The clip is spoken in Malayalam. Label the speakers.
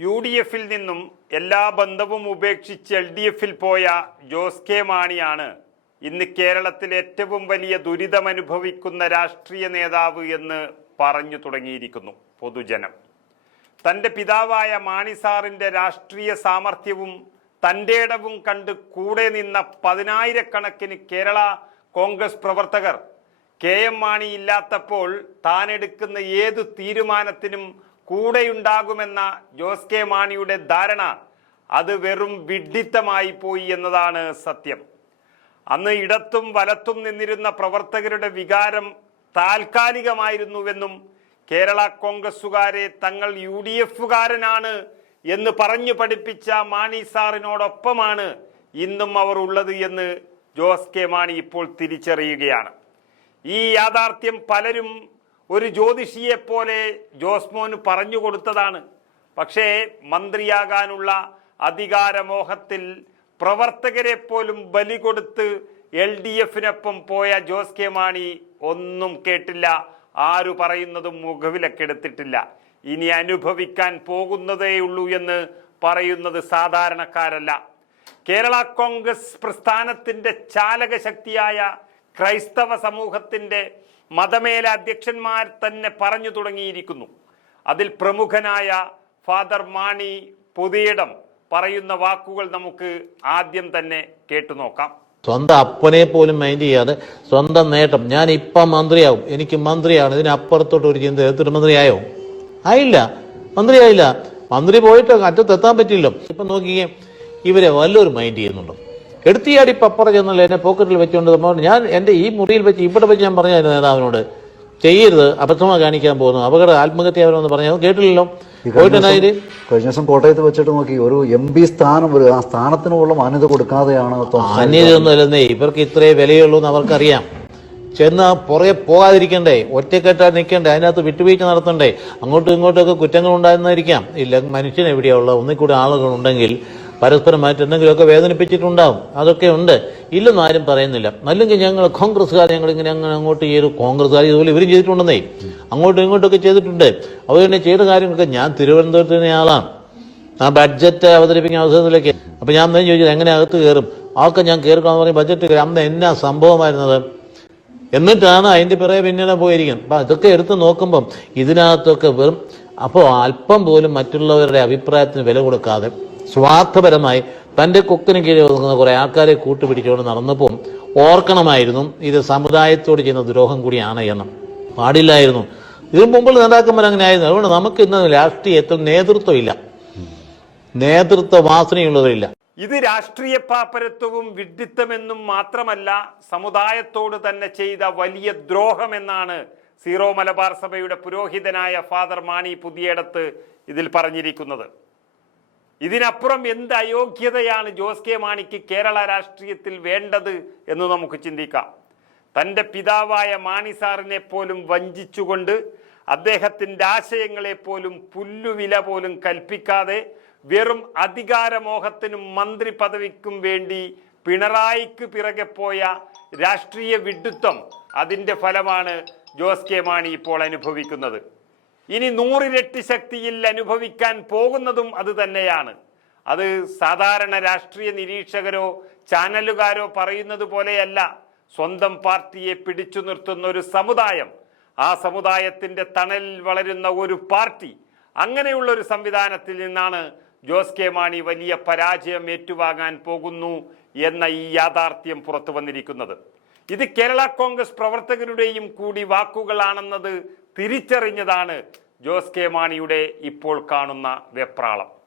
Speaker 1: യു ഡി എഫിൽ നിന്നും എല്ലാ ബന്ധവും ഉപേക്ഷിച്ച് എൽ ഡി എഫിൽ പോയ ജോസ് കെ മാണിയാണ് ഇന്ന് കേരളത്തിൽ ഏറ്റവും വലിയ ദുരിതമനുഭവിക്കുന്ന രാഷ്ട്രീയ നേതാവ് എന്ന് പറഞ്ഞു തുടങ്ങിയിരിക്കുന്നു പൊതുജനം. തന്റെ പിതാവായ മാണി സാറിന്റെ രാഷ്ട്രീയ സാമർഥ്യവും തന്റെ ഇടവും കണ്ട് കൂടെ നിന്ന പതിനായിരക്കണക്കിന് കേരള കോൺഗ്രസ് പ്രവർത്തകർ കെ എം മാണി ഇല്ലാത്തപ്പോൾ താൻ എടുക്കുന്ന ഏതു തീരുമാനത്തിനും കൂടെയുണ്ടാകുമെന്ന ജോസ് കെ മാണിയുടെ ധാരണ അത് വെറും വിഡ്ഢിത്തമായി പോയി എന്നതാണ് സത്യം. അന്ന് ഇടത്തും വലത്തും നിന്നിരുന്ന പ്രവർത്തകരുടെ വികാരം താൽക്കാലികമായിരുന്നുവെന്നും കേരള കോൺഗ്രസുകാരെ തങ്ങൾ യു ഡി എഫുകാരനാണ് എന്ന് പറഞ്ഞു പഠിപ്പിച്ച മാണി സാറിനോടൊപ്പമാണ് ഇന്നും അവർ ഉള്ളത് എന്ന് ജോസ് കെ മാണി ഇപ്പോൾ തിരിച്ചറിയുകയാണ്. ഈ യാഥാർത്ഥ്യം പലരും ഒരു ജ്യോതിഷിയെ പോലെ ജോസ്മോന് പറഞ്ഞു കൊടുത്തതാണ്. പക്ഷേ മന്ത്രിയാകാനുള്ള അധികാരമോഹത്തിൽ പ്രവർത്തകരെ പോലും ബലി കൊടുത്ത് എൽ ഡി എഫിനൊപ്പം പോയ ജോസ് കെ മാണി ഒന്നും കേട്ടില്ല. ആരു പറയുന്നതും മുഖവിലക്കെടുത്തിട്ടില്ല ഇനി അനുഭവിക്കാൻ പോകുന്നതേയുള്ളൂ എന്ന് പറയുന്നത് സാധാരണക്കാരല്ല. കേരള കോൺഗ്രസ് പ്രസ്ഥാനത്തിന്റെ ചാലകശക്തിയായ ക്രൈസ്തവ സമൂഹത്തിന്റെ മതമേല അധ്യക്ഷന്മാർ തന്നെ പറഞ്ഞു തുടങ്ങിയിരിക്കുന്നു. അതിൽ പ്രമുഖനായ ഫാദർ മാണി പൊതിയിടം പറയുന്ന വാക്കുകൾ നമുക്ക് ആദ്യം തന്നെ കേട്ടു നോക്കാം.
Speaker 2: സ്വന്തം അപ്പനെ പോലും മൈൻഡ് ചെയ്യാതെ സ്വന്തം നേട്ടം. ഞാൻ ഇപ്പം മന്ത്രിയാവും. എനിക്ക് മന്ത്രിയാണ്. ഇതിനപ്പുറത്തോട്ട് ഒരു ചിന്ത. എത്തിട്ട് മന്ത്രിയായോ? ആയില്ല. മന്ത്രിയായില്ല. മന്ത്രി പോയിട്ട് അറ്റത്തെത്താൻ പറ്റില്ല ഇപ്പം നോക്കിയേ ഇവരെ വല്ലൊരു മൈൻഡ് ചെയ്യുന്നുണ്ടോ? എടുത്തിയാടി പപ്പറ ചെന്നല്ലോ എന്നെ പോക്കറ്റിൽ വെച്ചുകൊണ്ട് നമ്മൾ ഞാൻ എന്റെ ഈ മുറിയിൽ വെച്ച് ഇവിടെ വെച്ച് ഞാൻ പറഞ്ഞായിരുന്നു നേതാവിനോട്. ചെയ്യരുത് അബദ്ധമാ കാണിക്കാൻ പോകുന്നു. അപകട ആത്മഹത്യ പറഞ്ഞു കേട്ടില്ലല്ലോ.
Speaker 3: കഴിഞ്ഞ ദിവസം- കോട്ടയത്ത് വെച്ചിട്ട് നോക്കി ഒരു എം പി സ്ഥാനം ഒരു ആ സ്ഥാനത്തിനുള്ള മാന്യത കൊടുക്കാതെയാണ് മാന്യത ഐസക്
Speaker 2: ഇവർക്ക് ഇത്രേ വിലയുള്ളൂ എന്ന് അവർക്കറിയാം. ചെന്ന് പുറകെ പോകാതിരിക്കണ്ടേ ഒറ്റക്കെട്ടായി നിൽക്കണ്ടേ അതിനകത്ത് വിട്ടുവീഴ്ച നടത്തണ്ടേ അങ്ങോട്ടും ഇങ്ങോട്ടും ഒക്കെ കുറ്റങ്ങൾ ഉണ്ടായിരുന്നിരിക്കാം ഇല്ല മനുഷ്യൻ എവിടെയാ ഉള്ളത്? ഒന്നിൽ കൂടി ആളുകൾ ഉണ്ടെങ്കിൽ പരസ്പരമായിട്ട് എന്തെങ്കിലുമൊക്കെ വേദനിപ്പിച്ചിട്ടുണ്ടാവും. അതൊക്കെ ഉണ്ട്. ഇല്ലെന്ന് ആരും പറയുന്നില്ല. അല്ലെങ്കിൽ ഞങ്ങൾ കോൺഗ്രസ്സുകാർ ഞങ്ങൾ ഇങ്ങനെ അങ്ങനെ അങ്ങോട്ട് ചെയ്തു കോൺഗ്രസ്സുകാർ ഇതുപോലെ ഇവരും ചെയ്തിട്ടുണ്ടെന്നേ. അങ്ങോട്ടും ഇങ്ങോട്ടൊക്കെ ചെയ്തിട്ടുണ്ട്. അവർ തന്നെ ചെയ്ത കാര്യങ്ങളൊക്കെ ഞാൻ തിരുവനന്തപുരത്ത് തന്നെ ആളാണ്. ആ ബഡ്ജറ്റ് അവതരിപ്പിക്കുന്ന അവസരത്തിലേക്ക്. അപ്പൊ ഞാൻ തന്നെ ചോദിച്ചത്? എങ്ങനെ അകത്ത് കയറും? ആൾക്ക് ഞാൻ കയറുക്കാന്ന് പറയും ബഡ്ജറ്റ് കയറി. അന്ന് എന്നാ സംഭവമായിരുന്നത്? എന്നിട്ടാണ് അതിന്റെ പിറകെ പിന്നീട് പോയിരിക്കുന്നത്. അപ്പൊ അതൊക്കെ എടുത്ത് നോക്കുമ്പം ഇതിനകത്തൊക്കെ വെറും അപ്പോൾ അല്പം പോലും മറ്റുള്ളവരുടെ അഭിപ്രായത്തിന് വില കൊടുക്കാതെ സ്വാർത്ഥപരമായി തന്റെ കൊക്കിന് കീഴിൽ ഒതുങ്ങുന്ന കുറേ ആൾക്കാരെ കൂട്ടുപിടിച്ചുകൊണ്ട് നടന്നപ്പോൾ ഓർക്കണമായിരുന്നു ഇത് സമുദായത്തോട് ചെയ്യുന്ന ദ്രോഹം കൂടിയാണ് എന്ന്. പാടില്ലായിരുന്നു. ഇതിനു മുമ്പ് നേതാക്കന്മാർ അങ്ങനെ ആയിരുന്നു അതുകൊണ്ട് നമുക്ക് ഇന്ന് രാഷ്ട്രീയത്തിൽ നേതൃത്വം ഇല്ല നേതൃത്വ വാസനയുള്ളവരില്ല
Speaker 1: ഇത് രാഷ്ട്രീയ പാപ്പരത്വവും വിഡ്ഢിത്തമെന്നും മാത്രമല്ല സമുദായത്തോട് തന്നെ ചെയ്ത വലിയ ദ്രോഹമെന്നാണ് സീറോ മലബാർ സഭയുടെ പുരോഹിതനായ ഫാദർ മാണി പുതിയടത്ത് ഇതിൽ പറഞ്ഞിരിക്കുന്നത്. ഇതിനപ്പുറം എന്ത് അയോഗ്യതയാണ് ജോസ് കെ മാണിക്ക് കേരള രാഷ്ട്രീയത്തിൽ വേണ്ടത് എന്ന് നമുക്ക് ചിന്തിക്കാം. തന്റെ പിതാവായ മാണി സാറിനെ പോലും വഞ്ചിച്ചുകൊണ്ട് അദ്ദേഹത്തിന്റെ ആശയങ്ങളെ പോലും പുല്ലുവില പോലും കൽപ്പിക്കാതെ വെറും അധികാരമോഹത്തിനും മന്ത്രി പദവിക്കും വേണ്ടി പിണറായിക്ക് പിറകെ പോയ രാഷ്ട്രീയ വിഡ്ഢിത്വം അതിന്റെ ഫലമാണ് ജോസ് കെ മാണി ഇപ്പോൾ അനുഭവിക്കുന്നത്. ഇനി നൂറിരട്ടി ശക്തിയിൽ അനുഭവിക്കാൻ പോകുന്നതും അത് തന്നെയാണ്. അത് സാധാരണ രാഷ്ട്രീയ നിരീക്ഷകരോ ചാനലുകാരോ പറയുന്നത് പോലെയല്ല. സ്വന്തം പാർട്ടിയെ പിടിച്ചു നിർത്തുന്ന ഒരു സമുദായം ആ സമുദായത്തിന്റെ തണലിൽ വളരുന്ന ഒരു പാർട്ടി അങ്ങനെയുള്ള ഒരു സംവിധാനത്തിൽ നിന്നാണ് ജോസ് കെ മാണി വലിയ പരാജയം ഏറ്റുവാങ്ങാൻ പോകുന്നു എന്ന ഈ യാഥാർത്ഥ്യം പുറത്തു വന്നിരിക്കുന്നത്. ഇത് കേരള കോൺഗ്രസ് പ്രവർത്തകരുടെയും കൂടി വാക്കുകളാണെന്നത് തിരിച്ചറിഞ്ഞതാണ് ജോസ് കെ മാണിയുടെ ഇപ്പോൾ കാണുന്ന വെപ്രാളം.